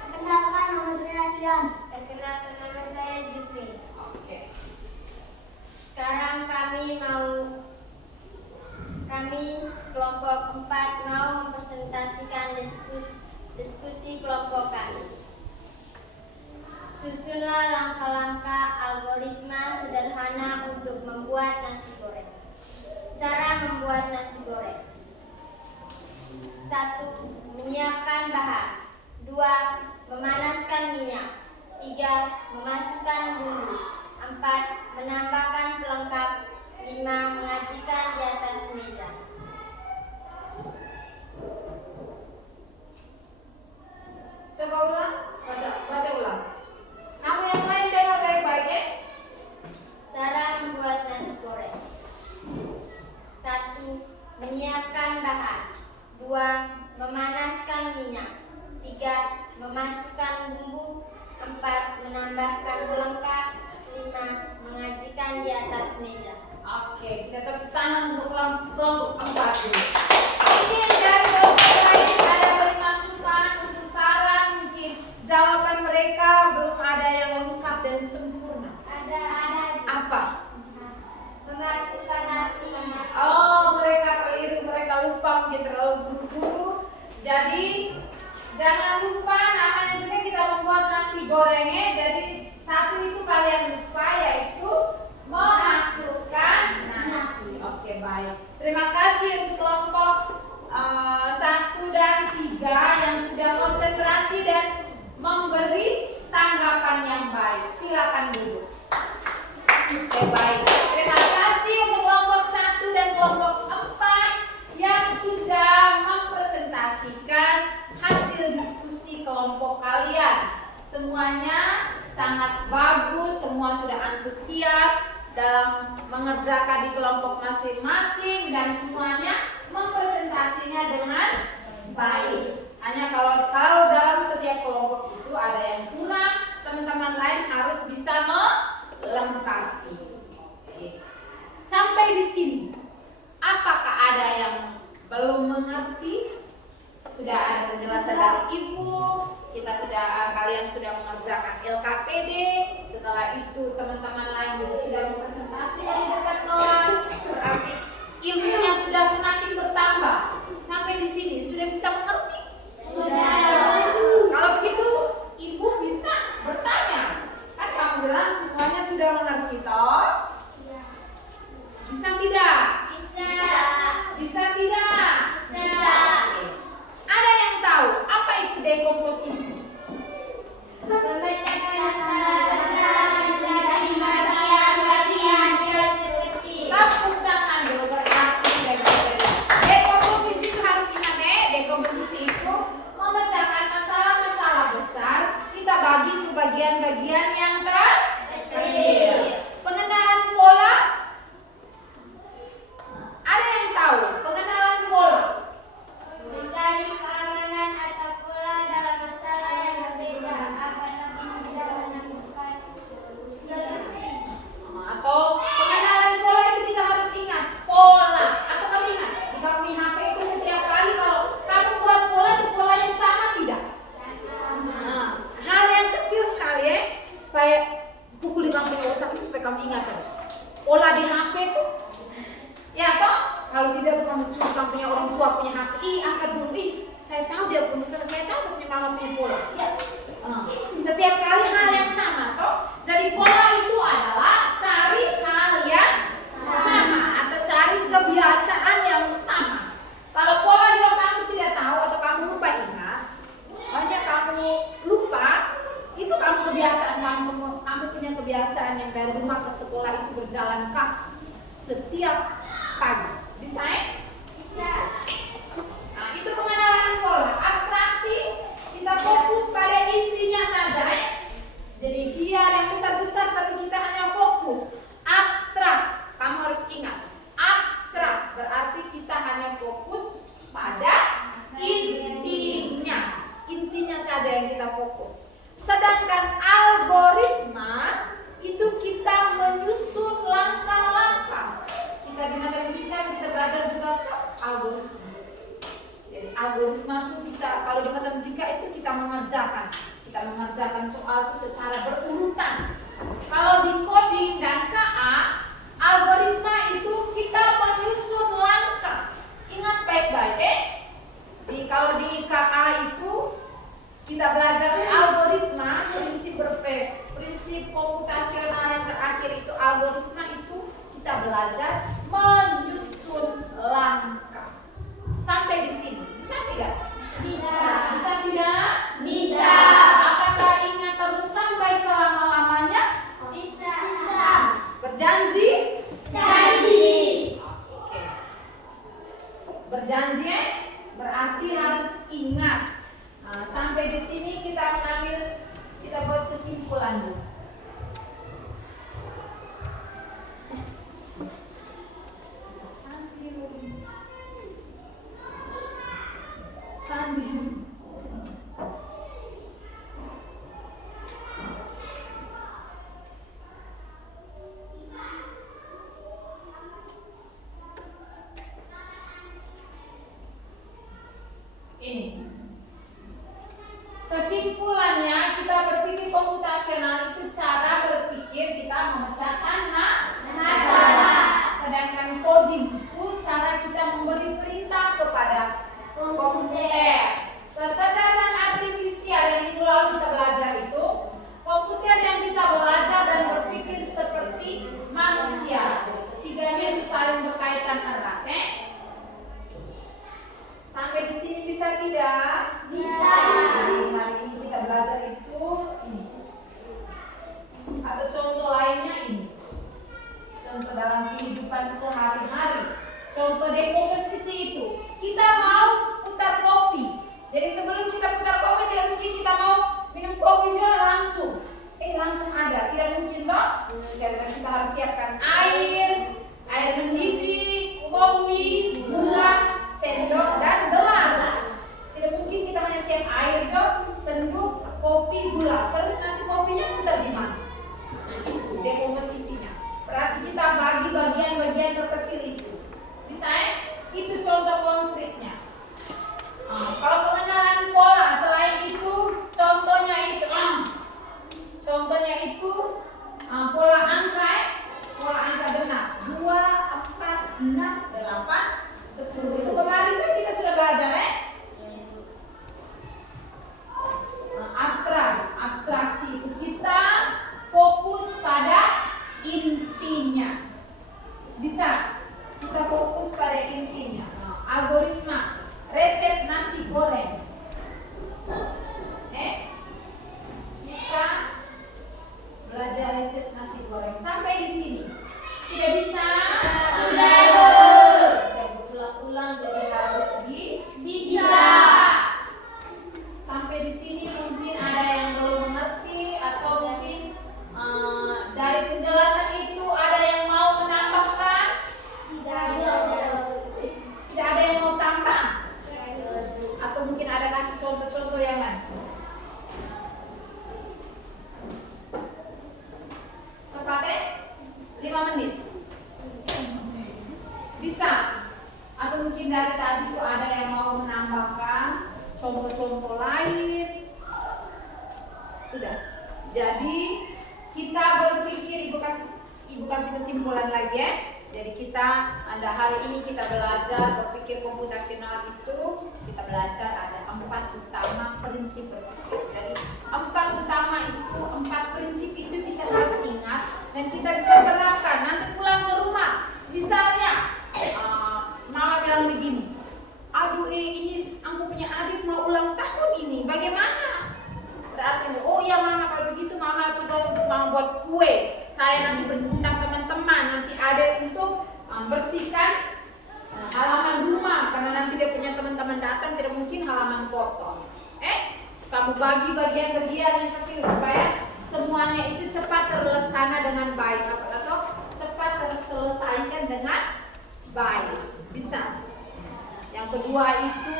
Perkenalkan nama saya Kian. Perkenalkan nama saya Jupri. Oke. Sekarang kami kelompok 4 mau mempresentasikan diskusi kelompok kami. Susunlah langkah-langkah algoritma sederhana untuk membuat nasi goreng. Cara membuat nasi goreng. 1. Menyiapkan bahan. 2. Memanaskan minyak. 3. Memasukkan bumbu. 4. Menambahkan pelengkap. 5. Mengajikan di atas meja. Coba ulang, baca ulang. Kamu yang lain dengar baik-baik ya. Cara membuat nasi goreng. 1. Menyiapkan bahan. 2. Memanaskan minyak. 3. Memasukkan bumbu. 4. Menambahkan pelengkap. 5. Mengajikan di atas meja. Oke, kita tepuk tangan untuk kelompok Jangan lupa namanya juga kita membuat nasi gorengnya. Jadi satu itu kalian lupa, yaitu memasukkan nasi. Oke, baik. Terima kasih untuk kelompok 1 dan 3 yang sudah konsentrasi dan memberi tanggapan yang baik. Silakan duduk. Oke, baik. Terima kasih untuk kelompok 1 dan kelompok 4 yang sudah mempresentasikan hasil diskusi kelompok kalian. Semuanya sangat bagus, semua sudah antusias dalam mengerjakan di kelompok masing-masing dan semuanya mempresentasinya dengan baik. Hanya kalau dalam setiap kelompok itu ada yang kurang, teman-teman lain harus bisa melengkapi. Sampai di sini, apakah ada yang belum mengerti? Sudah ada penjelasan dari Ibu, kalian sudah mengerjakan LKPD. Setelah itu teman-teman lain juga sudah mempresentasi di dekat kelas. Berarti ilmunya sudah semakin bertambah. Sampai di sini sudah bisa mengerti? Sudah. Kalau begitu, Ibu bisa bertanya. Kan kamu bilang semuanya sudah mengerti toh? Bisa tidak? Bisa. Bisa tidak? Bisa. Ada yang tahu apa itu dekomposisi? Memecahkan masalah menjadi bagian-bagian yang kecil. Tepuk tangan dulu berarti dekomposisi itu harus ingat dekomposisi itu memecahkan masalah-masalah besar kita bagi ke bagian-bagian yang terkecil. Pengenalan pola. Ada yang tahu pengenalan pola? Mencari keamanan atau pola dalam masalah yang berbeda agar lebih mudah menemukan solusi. Atau pengenalan pola itu kita harus ingat pola. Atau kamu ingat di kamu punya HP itu setiap kali kalau kamu buat pola itu pola yang sama tidak? Nah, hal yang kecil sekali supaya pukul di kamu punya otak itu supaya kamu ingat terus. Pola di HP itu ya toh? Kalau tidak kamu cuma kamu punya orang tua punya HP, angkat dulu, saya tahu dia punya, saya tahu saya punya mama punya pola. Ya. Setiap kali hal yang sama toh. Jadi pola itu adalah cari hal yang sama atau cari kebiasaan yang sama. Kalau pola juga kamu tidak tahu atau kamu lupa ingat, hanya kamu lupa, itu kamu kebiasaan kamu punya kebiasaan yang dari rumah ke sekolah itu berjalan kaki setiap pagi. Bisa Bisa. Nah, itu pengenalan pola. Abstraksi, kita fokus pada intinya saja Jadi biar yang besar-besar tapi kita hanya fokus. Abstrak, kamu harus ingat. Abstrak berarti kita hanya fokus pada intinya. Intinya saja yang kita fokus. Sedangkan algoritma itu kita menyusun langkah-langkah. Kita di matematika kita belajar juga algoritma. Jadi algoritma itu bisa, kalau di matematika itu kita mengerjakan soal itu secara berurutan. Kalau di coding dan KA, algoritma itu kita menyusun langkah. Ingat baik-baik kalau di KA itu kita belajar algoritma, prinsip komputasional yang terakhir itu algoritma itu kita belajar menyusun langkah. Sampai di sini, bisa tidak? Bisa. Bisa tidak? Bisa. Apakah ingat terus sampai selama-lamanya? Bisa. Berjanji? Janji. Oke. Berjanji berarti harus ingat. Nah, sampai di sini kita buat kesimpulan dulu. Sandi. Ini kesimpulannya, kita berpikir komputasional itu cara berpikir kita memecahkan masalah. Sedangkan coding itu cara kita memberi perintah kepada komputer. Kecerdasan dan kita harus siapkan air mendidih, kopi, gula, sendok, dan gelas. Tidak mungkin kita hanya siap air, sendok, kopi, gula. Terus nanti kopinya putar di mana? Nah, itu dekomposisinya. Berarti kita bagi bagian-bagian terkecil itu. Bisa ya? Itu contoh konkretnya. Kalau pengenalan pola, selain itu contohnya itu pola angka benar 2, 4, 6, 8, 10. Itu kemarin kan kita sudah belajar ya. Abstraksi itu kita fokus pada intinya. Bisa kita fokus pada intinya. Algoritma resep nasi goreng. Kita belajar resep nasi goreng sampai di sini. Sudah bisa? Sudah. Sudah berulang-ulang jadi harus Bisa. Sampai di sini mungkin ada yang belum mengerti atau mungkin dari penjelasan itu ada yang mau menambahkan? Tidak ada yang mau tambah? Atau mungkin ada kasih contoh-contoh yang lain? Cepatnya 5 menit. Bisa? Atau mungkin dari tadi itu ada yang mau menambahkan contoh-contoh lain? Sudah. Jadi kita berpikir, ibu kasih kesimpulan lagi ya. Jadi hari ini kita belajar berpikir komputasional itu kita belajar ada 4 utama prinsip berpikir. Jadi 4 prinsip itu kita harus ingat dan kita bisa terapkan nanti pulang ke rumah. Misalnya mama bilang begini, aduh ini aku punya adik mau ulang tahun ini, bagaimana? Berarti, oh iya mama kalau begitu mama tugas untuk mau buat kue. Saya nanti berundang teman-teman, nanti adik untuk bersihkan halaman rumah karena nanti dia punya teman-teman datang tidak mungkin halaman kotor. Kamu bagi bagian-bagian yang kecil supaya semuanya itu cepat terlaksana dengan baik atau cepat terselesaikan dengan baik. Bisa. Yang kedua itu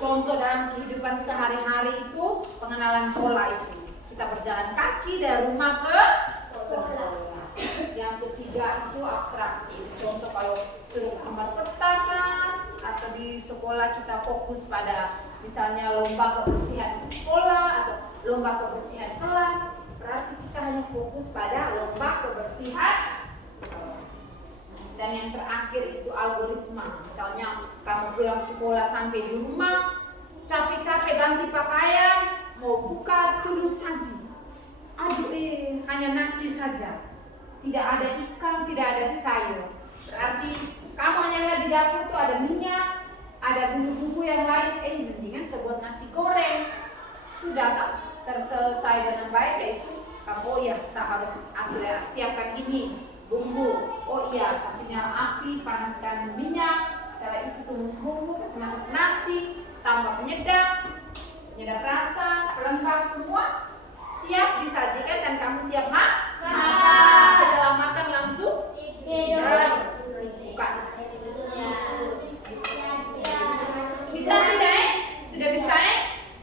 contoh dalam kehidupan sehari-hari itu pengenalan pola itu. Kita berjalan kaki dari rumah ke sekolah. Yang ketiga itu abstraksi. Contoh kalau suruh gambar petakan atau di sekolah kita fokus pada misalnya lomba kebersihan sekolah atau lomba kebersihan kelas. Berarti kita hanya fokus pada lomba kebersihan kelas. Dan yang terakhir itu algoritma. Misalnya kamu pulang sekolah sampai di rumah capek-capek ganti pakaian, mau buka turun saji. Aduh hanya nasi saja. Tidak ada ikan, tidak ada sayur. Berarti kamu hanya lihat di dapur itu ada minyak, ada bumbu-bumbu yang lain. Mendingan sebuat nasi goreng. Sudah kan terselesai dengan baik yaitu kamu saya harus siapkan ini bumbu. Oh iya, kasih nyala api, panaskan minyak. Setelah itu tumis bumbu, kasih masuk nasi, tambah penyedap rasa, pelengkap semua. Siap disajikan dan kamu siap makan. Setelah makan langsung buka. Bisa tidak? Sudah bisa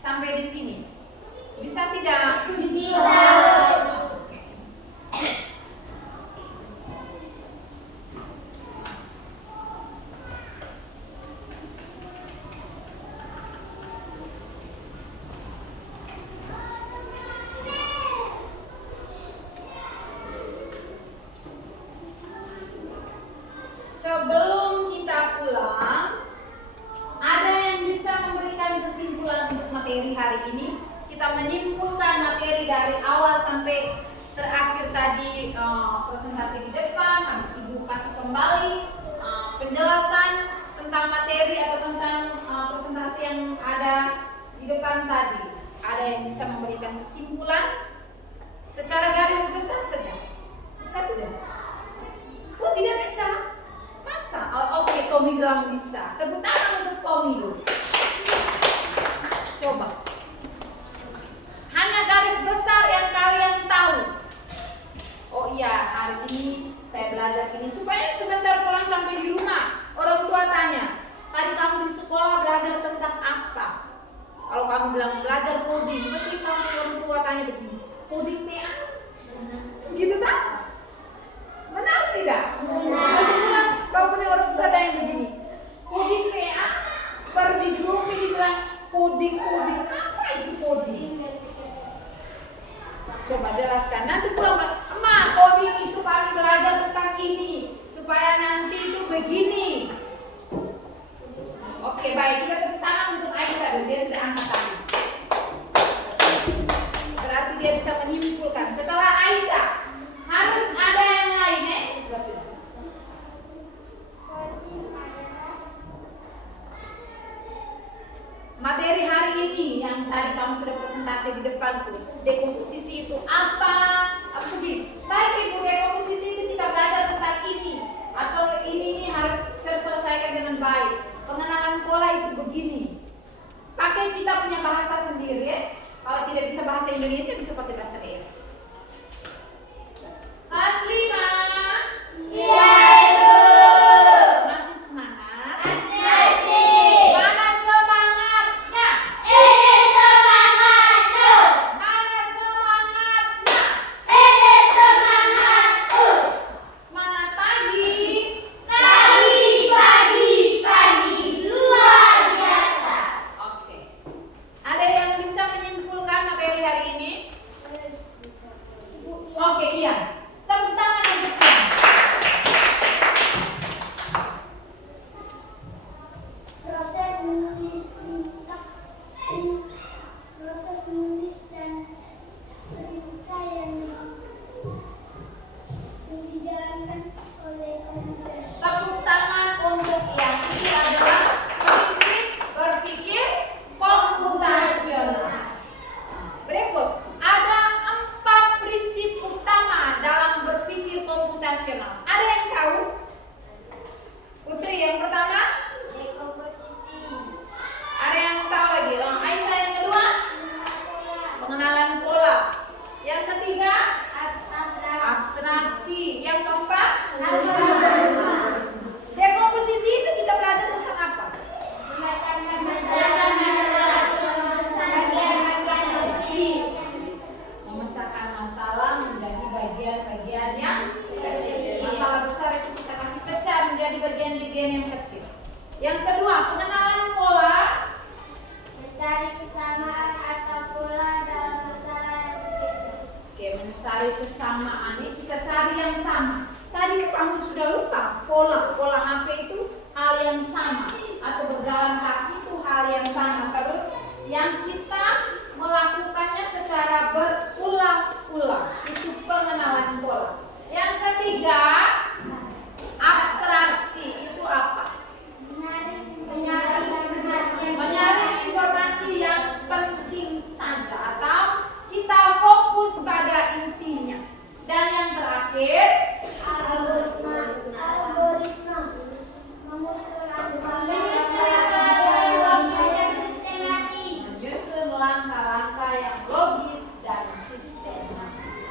sampai di sini? Bisa tidak? Bisa. Sebelum kita pulang, ada yang bisa memberikan kesimpulan untuk materi hari ini? Kita menyimpulkan materi dari awal sampai terakhir tadi presentasi di depan, habis ibu kasih kembali penjelasan tentang materi atau tentang presentasi yang ada di depan tadi. Ada yang bisa memberikan kesimpulan secara garis besar saja? Bisa tidak? Oh tidak bisa? Masa? Oke, Tommy bilang bisa. Tepuk tangan untuk Tommy dulu. Coba. Hanya garis besar yang kalian tahu. Oh iya, bilang belajar coding, pasti kamu orang tua tanya begini, coding PA? Gitu tak? Benar tidak? Pasti bilang, kau punya orang tua tanya begini, coding PA? Baru di grup ini bilang coding, apa itu coding? Coba jelaskan, nanti pulang, emak coding itu kami belajar tentang ini, supaya nanti itu begini. Oke, baik, kita tepuk tangan untuk Aisyah, dia sudah angkat tangan. Berarti dia bisa menyimpulkan. Setelah Aisyah, harus ada yang lain, materi hari ini yang tadi kamu sudah presentasi di depan tuh, dekomposisi itu apa? Apa begini? Baik ibu, dekomposisi itu kita belajar tentang ini, atau ini harus terselesaikan dengan baik. Pengenalan pola itu begini. Pakai kita punya bahasa sendiri ya. Kalau tidak bisa bahasa Indonesia bisa pakai bahasa daerah. Kelas 5. Iya, Ibu. Masih semangat? Masih. Mana semangatnya? Ini semangatku. Mana semangatnya? Ini semangatku. Semangat pagi. Pagi, luar biasa. Oke. Ada yang bisa menyimpulkan materi hari ini? Oke, iya. Tepuk tangan untuknya. Proses menulis dan perintah yang dijalankan oleh komputer. Tepuk tangan untuk yang ini adalah prinsip berpikir komputasional. Berikut, ada 4 prinsip utama dalam berpikir komputasional. Ada yang tahu? Putri, yang pertama? Dekomposisi. Ada yang tahu lagi? Aisyah, yang kedua? Pengenalan pola. Yang ketiga? Abstraksi. Yang keempat? Dekomposisi itu kita belajar tentang apa? Memecahkan masalah menjadi bagian-bagian yang kecil. Masalah besar itu kita kasih pecah menjadi bagian-bagian yang kecil. Yang kedua, pengenalan pola. Mencari kesamaan atau pola dalam masalah yang berbeda. Oke, mencari kesamaan ini kita cari yang sama. Tadi kamu sudah lupa pola HP itu hal yang sama, atau berjalan kaki itu hal yang sama. Terus yang kita melakukannya secara berulang-ulang itu pengenalan pola. Yang ketiga, abstraksi itu apa? Menyaring informasi yang penting saja, atau kita fokus pada intinya. Dan yang terakhir, Algoritma menyusun langkah-langkah yang logis dan sistematis.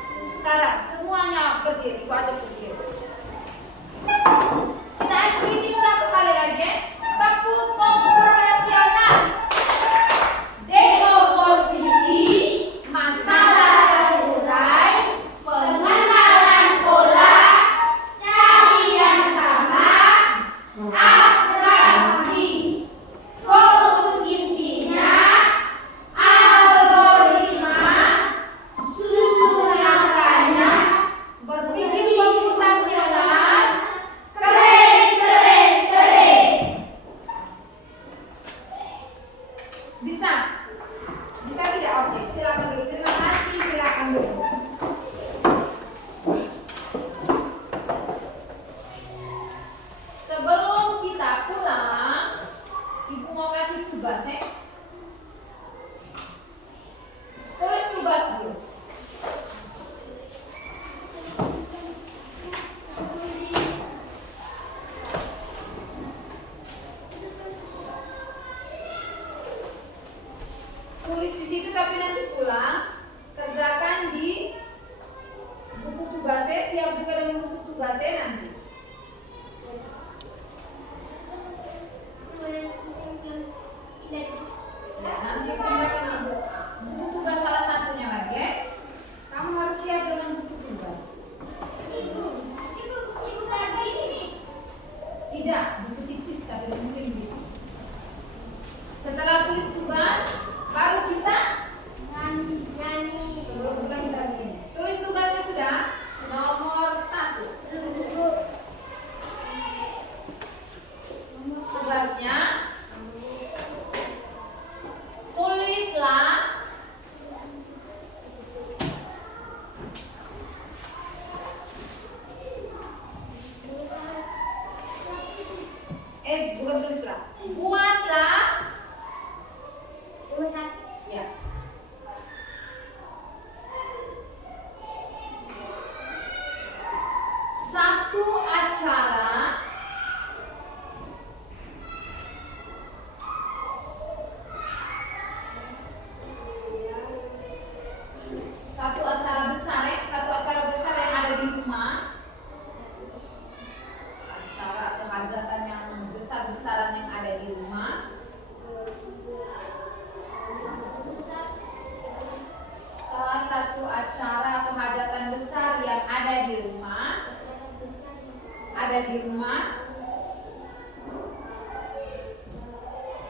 ada di rumah?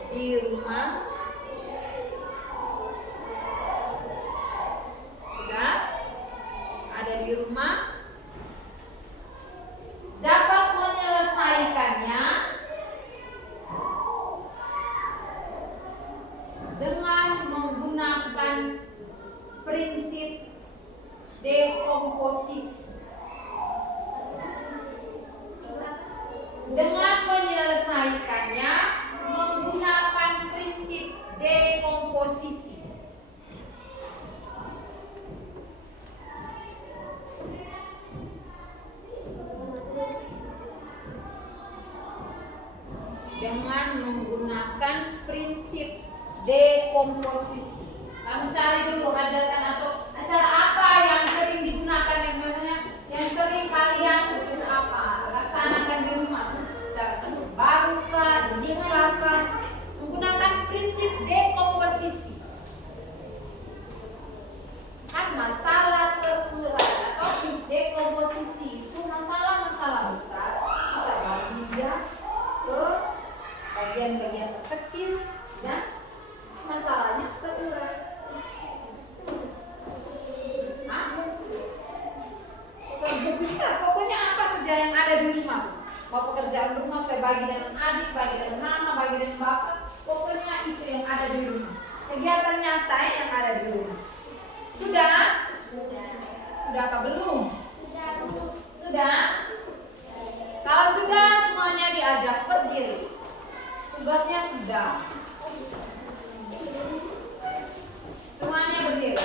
Di rumah. Sudah? Ada di rumah? Dapat menyelesaikannya dengan menggunakan prinsip dekomposisi. Dengan menyelesaikannya menggunakan prinsip dekomposisi. Dengan menggunakan prinsip dekomposisi. Kamu cari dulu hajatan atau acara apa yang sering digunakan, yang sering kalian laksanakan di rumah. Cara sebut baru kah, nikah kah, menggunakan prinsip dekomposisi. Kan masalah terurai atau dekomposisi itu masalah-masalah besar. Kita bagi dia ke bagian-bagian terkecil dan masalahnya terurai. Kerja besar, pokoknya apa saja yang ada di rumah. Mau pekerjaan rumah, bagi dengan adik, bagi dengan mama, bagi dengan bapak, pokoknya itu yang ada di rumah. Kegiatan nyata yang ada di rumah. Sudah? Sudah atau belum? Sudah? Kalau sudah, semuanya diajak berdiri. Tugasnya sudah. Semuanya berdiri.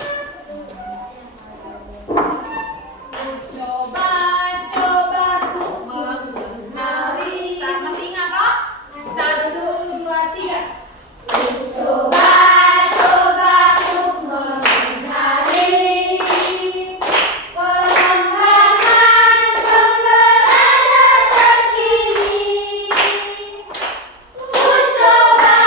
Coba tuh mengenali. Masih ingat toh? 1, 2, 3. Coba tuh mengenali perkembangan pemberantasan terkini. Ku coba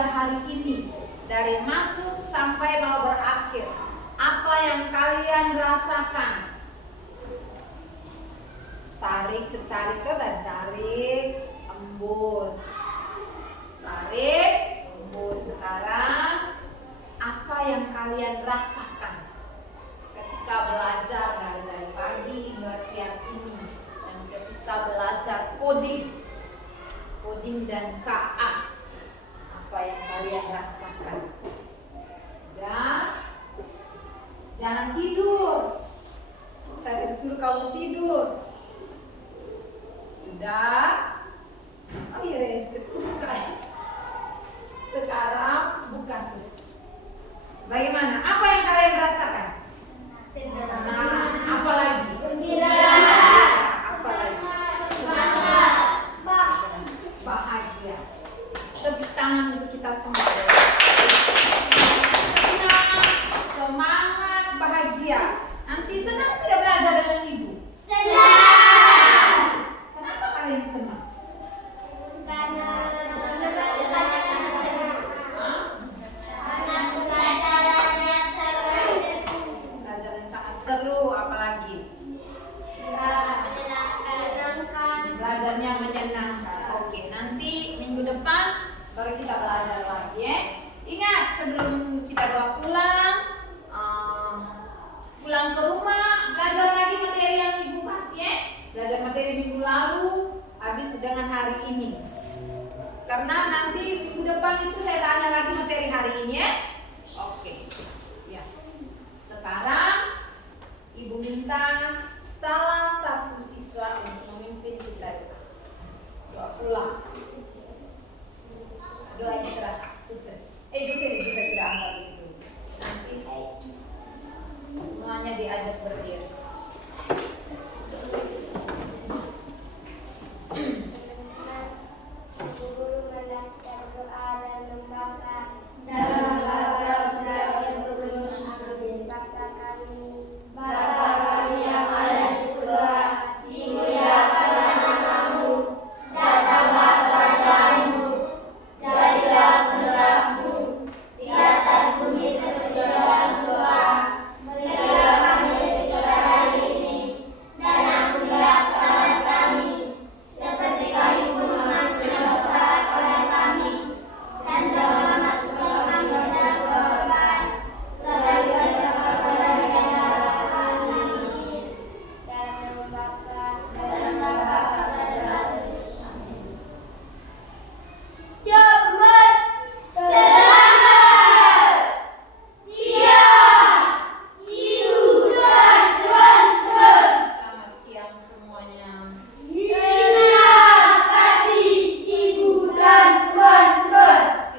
belajar hari ini dari masuk sampai mau berakhir. Apa yang kalian rasakan? Tarik, embus. Tarik, embus. Sekarang apa yang kalian rasakan ketika belajar dari pagi hingga siang ini dan ketika belajar coding dan KA? Apa yang kalian rasakan? Sudah? Jangan tidur. Saya disuruh kamu tidur. Sudah? Oh iya, sekarang buka sudah. Bagaimana? Apa yang kalian rasakan? Senang. Apa lagi? Gembira. Apa lagi? Semangat. Bahagia. Tepuk tangan untuk kita semua. Semangat, bahagia. Nanti senang tidak belajar dengan ibu? Senang. Kenapa kalian senang? Karena pelajarannya sangat seru. Karena pelajarannya sangat seru. Belajarnya sangat seru, apalagi? Menyenangkan. Belajarnya menyenangkan. Oke, nanti minggu depan baru kita belajar lagi ya. Ingat, sebelum kita bawa pulang ke rumah, belajar lagi materi yang ibu kasih ya. Belajar materi minggu lalu, habis dengan hari ini. Karena nanti minggu depan itu saya tanya lagi materi hari ini ya. Oke. Ya. Sekarang ibu minta salah satu siswa untuk memimpin kita. Doa pulang. Doa istirahat. Juga sudah angkat itu. Nanti semuanya diajak berdiri.